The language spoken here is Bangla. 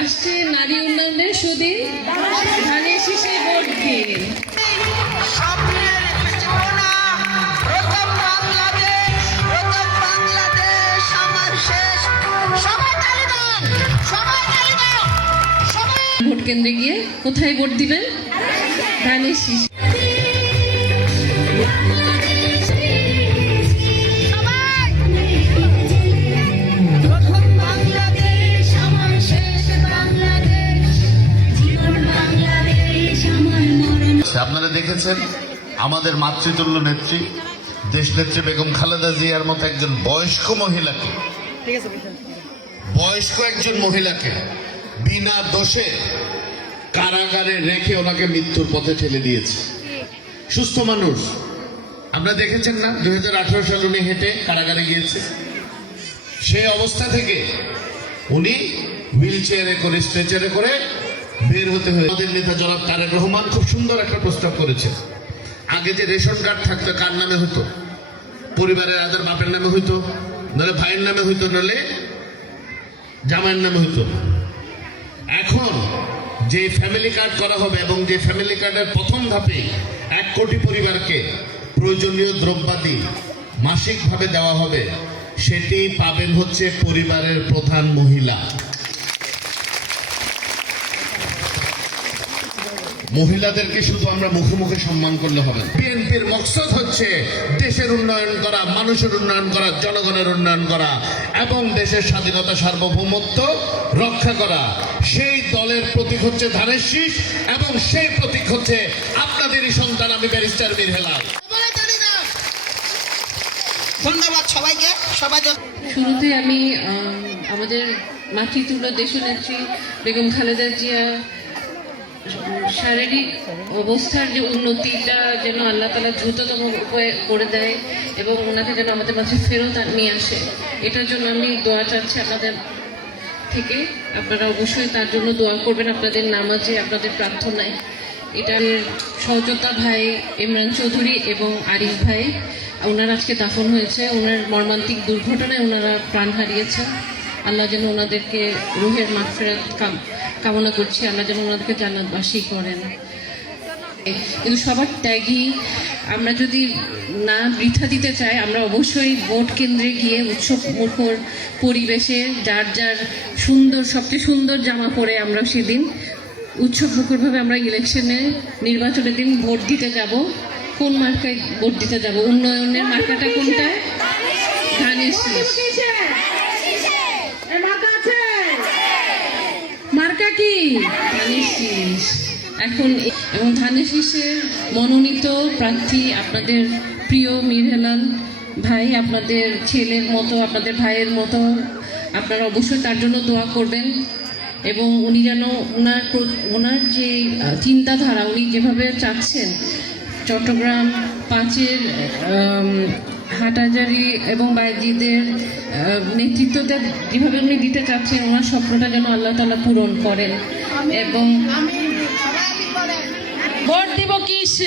আসছে নারী উন্নয়নের সুদিন ধানের শীষে ভোট দিন ভোট কেন্দ্রে গিয়ে কোথায় ভোট দিবেন? ধানের শীষ দেখেছেন আমাদের মাতৃতুল্য নেত্রী দেশনেত্রী বেগম খালেদা জিয়ার মতো একজন বয়স্ক মহিলাকে বয়স্ক একজন মহিলাকে বিনা দোষে কারাগারে রেখে ওনাকে মৃত্যুর পথে ঠেলে দিয়েছে। সুস্থ মানুষ। আপনারা দেখেছেন না দুই হাজার আঠারো সালে উনি হেঁটে কারাগারে গিয়েছে। সেই অবস্থা থেকে উনি হুইল চেয়ারে করে স্ট্রেচারে করে বের হতে হয়ে আমাদের নেতা জনাব তারেক রহমান খুব সুন্দর একটা প্রস্তাব করেছে আগে যে রেশন কার্ড থাকতো, কার নামে হতো? পরিবারের আদার বাপের নামে হইতো নলে ভাইয়ের নামে হইতো নলে জামাইয়ের নামে হইতো। এখন যে ফ্যামিলি কার্ড করা হবে এবং যে ফ্যামিলি কার্ডের প্রথম ধাপে এক কোটি পরিবারকে প্রয়োজনীয় দ্রব্যাদি মাসিকভাবে দেওয়া হবে, সেটি পাবেন হচ্ছে পরিবারের প্রধান মহিলা। মহিলাদেরকে শুধু আমরা মুখে মুখে সম্মান করলে হবে বিএনপির মকসদ হচ্ছে দেশের উন্নয়ন করা মানুষের উন্নয়ন করা জনগণের উন্নয়ন করা এবং দেশের স্বাধীনতা সার্বভৌমত্ব রক্ষা করা। সেই দলের প্রতীক হচ্ছে ধানের শীষ এবং সেই প্রতীক হচ্ছে আপনাদেরই সন্তান আমি ব্যারিস্টার মীর হেলাল। তালি ধন্যবাদ সবাইকে সবাই শুরুতে আমি আম, আমাদের মাতৃতুল্য দেশনেত্রী বেগম খালেদা জিয়া শারীরিক অবস্থার যে উন্নতিটা যেন আল্লাহ তালা দ্রুততম উপায়ে করে দেয় এবং ওনাকে যেন আমাদের মাঝে ফেরত নিয়ে আসে, এটার জন্য আমি দোয়া চাচ্ছি আপনাদের থেকে। আপনারা অবশ্যই তার জন্য দোয়া করবেন আপনাদের নামাজে, আপনাদের প্রার্থনায়। এটা সহযোদ্ধা ভাই ইমরান চৌধুরী এবং আরিফ ভাই। ওনার আজকে দাফন হয়েছে, ওনার মর্মান্তিক দুর্ঘটনায় ওনারা প্রাণ হারিয়েছেন। আল্লাহ যেন ওনাদেরকে রুহের মাগফিরাত কাম- কামনা করছি, আল্লাহ যেন ওনাদেরকে জান্নাতবাসী করেন। কিন্তু সবার ত্যাগই আমরা যদি না বৃথা দিতে চাই, আমরা অবশ্যই ভোট কেন্দ্রে গিয়ে উৎসব মুখর পরিবেশে যার যার সুন্দর, সবচেয়ে সুন্দর জামা পরে আমরা সেদিন উৎসব মুখরভাবে আমরা ইলেকশনে নির্বাচনের দিন ভোট দিতে যাব। কোন মার্কায় ভোট দিতে যাব? উন্নয়নের মার্কাটা কোনটা? ধানের মার্কা কি ধানের শীষ এখন এবং ধানের শীষের মনোনীত প্রার্থী আপনাদের প্রিয় মীর হেলাল ভাই আপনাদের ছেলের মতো আপনাদের ভাইয়ের মতো আপনারা অবশ্যই তার জন্য দোয়া করবেন এবং উনি যেন ওনার ওনার যে চিন্তাধারা উনি যেভাবে চাচ্ছেন চট্টগ্রাম পাঁচের হাটাজারি এবং বাইজিদের আহ, নেতৃত্বতে যেভাবে উনি দিতে চাচ্ছেন ওনার স্বপ্নটা যেন আল্লাহ তালা পূরণ করেন এবং 是